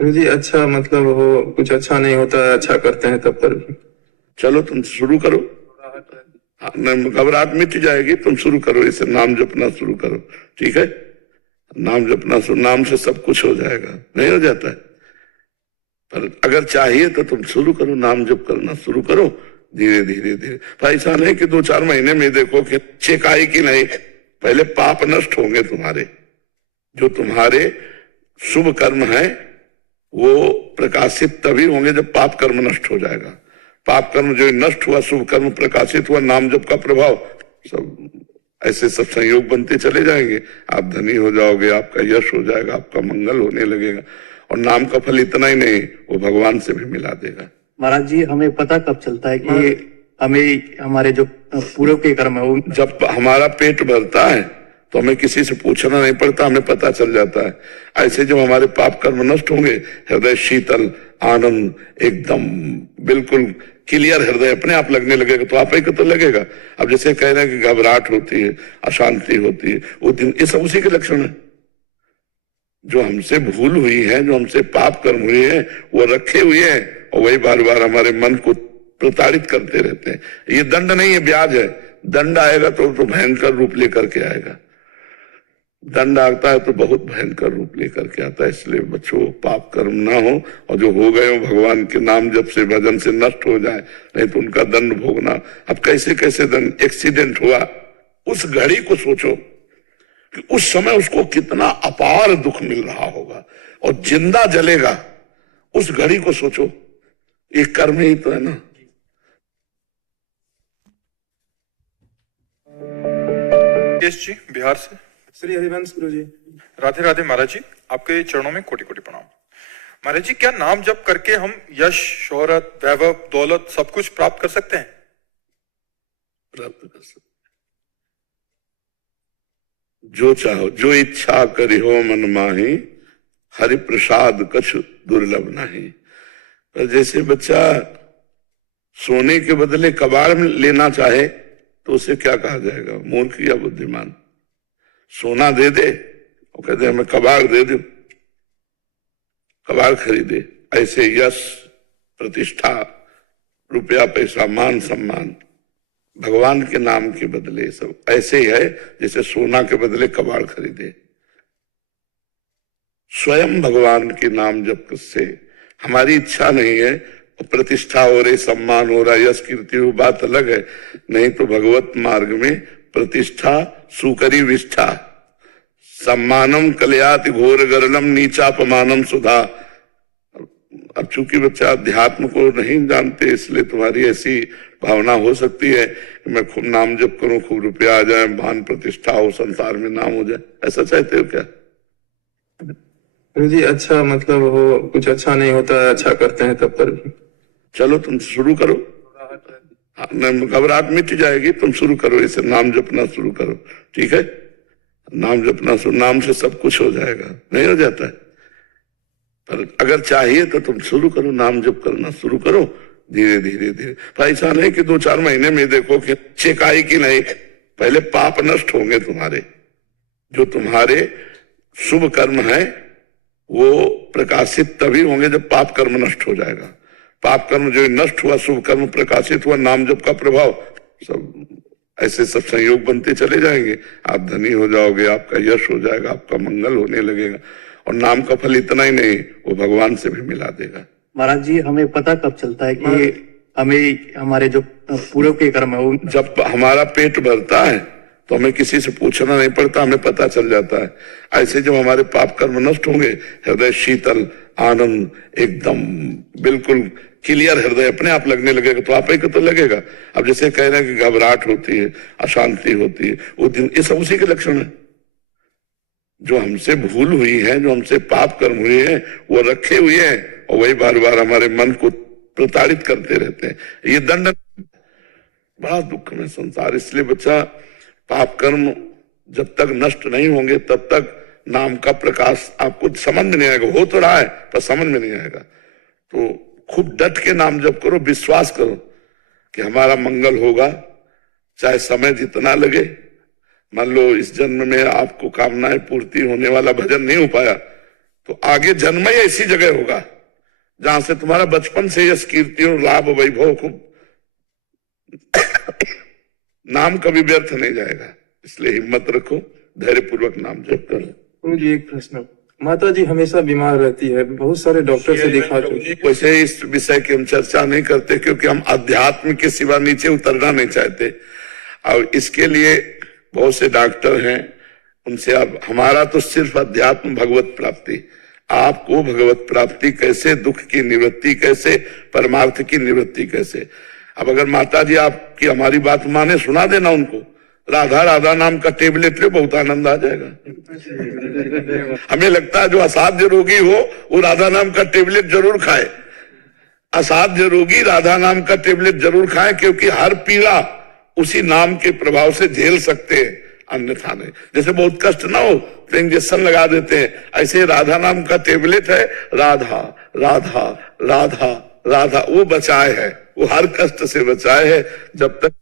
जी अच्छा, मतलब वो कुछ अच्छा नहीं होता है, अच्छा करते हैं तब पर भी। चलो तुम शुरू करो। हाँ, घबराहट मिट जाएगी, तुम शुरू करो, इसे नाम जपना शुरू करो। ठीक है, नाम जपना शुरू, नाम से सब कुछ हो जाएगा, नहीं हो जाता है? पर अगर चाहिए तो तुम शुरू करो, नाम जप करना शुरू करो, धीरे धीरे धीरे। तो ऐसा नहीं कि 2-4 महीने में देखो कि चेक आई कि नहीं। पहले पाप नष्ट होंगे तुम्हारे, जो तुम्हारे शुभ कर्म है वो प्रकाशित तभी होंगे जब पाप कर्म नष्ट हो जाएगा। पाप कर्म जो नष्ट हुआ, शुभ कर्म प्रकाशित हुआ, नाम जप का प्रभाव, सब ऐसे सब संयोग बनते चले जाएंगे। आप धनी हो जाओगे, आपका यश हो जाएगा, आपका मंगल होने लगेगा। और नाम का फल इतना ही नहीं, वो भगवान से भी मिला देगा। महाराज जी, हमें पता कब चलता है कि हमें हमारे जो पूर्व के कर्म है वो जब हमारा पेट भरता है तो हमें किसी से पूछना नहीं पड़ता, हमें पता चल जाता है। ऐसे जब हमारे पाप कर्म नष्ट होंगे, हृदय शीतल, आनंद, एकदम बिल्कुल क्लियर हृदय अपने आप लगने लगेगा। तो आप ही को तो लगेगा। अब जैसे कह रहे हैं कि घबराहट होती है, अशांति होती है, वो दिन ये सब उसी के लक्षण है। जो हमसे भूल हुई है, जो हमसे पाप कर्म हुए हैं, वो रखे हुए हैं और वही बार बार हमारे मन को प्रताड़ित करते रहते हैं। ये दंड नहीं है, ब्याज है। दंड आएगा तो भयंकर रूप लेकर के आएगा। दंड आता है तो बहुत भयंकर रूप लेकर के आता है। इसलिए बच्चों, पाप कर्म ना हो, और जो हो गए हो भगवान के नाम जप से, भजन से नष्ट हो जाए, नहीं तो उनका दंड भोगना। अब कैसे कैसे दंड। एक्सीडेंट हुआ, उस घड़ी को सोचो कि उस समय उसको कितना अपार दुख मिल रहा होगा, और जिंदा जलेगा, उस घड़ी को सोचो। ये कर्म ही तो है ना। केश जी बिहार से। श्री हरिवंश गुरु जी। राधे राधे महाराज जी, आपके चरणों में कोटि कोटि प्रणाम। महाराज जी, क्या नाम जप करके हम यश, शोहरत, वैभव, दौलत सब कुछ प्राप्त कर सकते हैं? प्राप्त कर सकते, जो चाहो, जो इच्छा करी हो मन माही, हरि प्रसाद कछु दुर्लभ नहीं। पर जैसे बच्चा सोने के बदले कबाड़ में लेना चाहे तो उसे क्या कहा जाएगा, मूर्ख या बुद्धिमान? सोना दे दे, वो कहते हमें कबाड़ दे दो, कबाड़ खरीदे। ऐसे यश, प्रतिष्ठा, रुपया पैसा, मान सम्मान, भगवान के नाम के बदले सब ऐसे ही है जैसे सोना के बदले कबाड़ खरीदे। स्वयं भगवान के नाम जप से हमारी इच्छा नहीं है, प्रतिष्ठा हो रही, सम्मान हो रहा, यश कीर्ति हो, बात अलग है। नहीं तो भगवत मार्ग में प्रतिष्ठा सुकरी विष्ठा, सम्मानम कलयाति घोर गरलम नीचापमानम सुधा। अब चूंकि बच्चा अध्यात्म को नहीं जानते, इसलिए तुम्हारी ऐसी भावना हो सकती है कि मैं खूब नाम जप करूं, खूब रुपया आ जाए, मान प्रतिष्ठा हो, संसार में नाम हो जाए। ऐसा चाहते हो क्या? जी अच्छा, मतलब वो कुछ अच्छा नहीं होता है, अच्छा करते हैं तब पर भी। चलो तुम शुरू करो। हाँ, घबराहट मिट जाएगी, तुम शुरू करो, इसे नाम जपना शुरू करो। ठीक है, नाम जपना शुरू, नाम से सब कुछ हो जाएगा, नहीं हो जाता है? पर अगर चाहिए तो तुम शुरू करो, नाम जप करना शुरू करो, धीरे धीरे धीरे। तो ऐसा नहीं कि 2-4 महीने में देखो कि चेक आई कि नहीं। पहले पाप नष्ट होंगे तुम्हारे, जो तुम्हारे शुभ कर्म है वो प्रकाशित तभी होंगे जब पाप कर्म नष्ट हो जाएगा। पाप कर्म जो नष्ट हुआ, शुभ कर्म प्रकाशित हुआ, नाम जप का प्रभाव, सब ऐसे सब संयोग बनते चले जाएंगे। आप धनी हो जाओगे, आपका यश हो जाएगा, आपका मंगल होने लगेगा। और नाम का फल इतना ही नहीं, वो भगवान से भी मिला देगा। महाराज जी, हमें पता कब चलता है कि हमें हमारे जो पूर्व के कर्म है वो जब हमारा पेट भरता है तो हमें किसी से पूछना नहीं पड़ता, हमें पता चल जाता है। ऐसे जब हमारे पाप कर्म नष्ट होंगे, हृदय शीतल, आनंद, एकदम बिल्कुल क्लियर हृदय अपने आप लगने लगेगा। तो आप ही को तो लगेगा। अब जैसे कह रहे हैं कि घबराहट होती है, अशांति होती है, वो दिन ये सब उसी के लक्षण है। जो हमसे भूल हुई है, जो हमसे पाप कर्म हुए हैं, वो रखे हुए हैं और वही बार बार हमारे मन को प्रताड़ित करते रहते हैं। ये दंड, बड़ा दुख में संसार। इसलिए बच्चा, पाप कर्म जब तक नष्ट नहीं होंगे तब तक नाम का प्रकाश आपको समझ में नहीं आएगा। हो तो रहा है पर समझ में नहीं आएगा। तो खूब डट के नाम जप करो, विश्वास करो कि हमारा मंगल होगा, चाहे समय जितना लगे। मान लो इस जन्म में आपको कामनाएं पूर्ति होने वाला भजन नहीं हो पाया, तो आगे जन्म ही ऐसी जगह होगा जहां से तुम्हारा बचपन से यश कीर्ति और लाभ वैभव को नाम कभी व्यर्थ नहीं जाएगा। इसलिए हिम्मत रखो, धैर्यपूर्वक नाम जप करो। गुरु जी एक प्रश्न, माता जी हमेशा बीमार रहती है, बहुत सारे डॉक्टर से दिखा चुके। वैसे इस विषय की हम चर्चा नहीं करते क्योंकि हम अध्यात्म के सिवा नीचे उतरना नहीं चाहते, और इसके लिए बहुत से डॉक्टर हैं, उनसे अब हमारा तो सिर्फ अध्यात्म भगवत प्राप्ति। आपको भगवत प्राप्ति कैसे, दुख की निवृत्ति कैसे, परमार्थ की निवृत्ति कैसे। अब अगर माता जी आपकी हमारी बात माने, सुना देना उनको, राधा राधा नाम का टेबलेट ले, बहुत आनंद आ जाएगा। हमें लगता है जो असाध्य रोगी हो वो राधा नाम का टेबलेट जरूर खाए। असाध्य रोगी राधा नाम का टेबलेट जरूर खाए, क्योंकि हर पीड़ा उसी नाम के प्रभाव से झेल सकते हैं, अन्यथा नहीं। जैसे बहुत कष्ट ना हो तो इंजेक्शन लगा देते हैं, ऐसे राधा नाम का टेबलेट है, राधा राधा राधा राधा, वो बचाए है, वो हर कष्ट से बचाए है। जब तक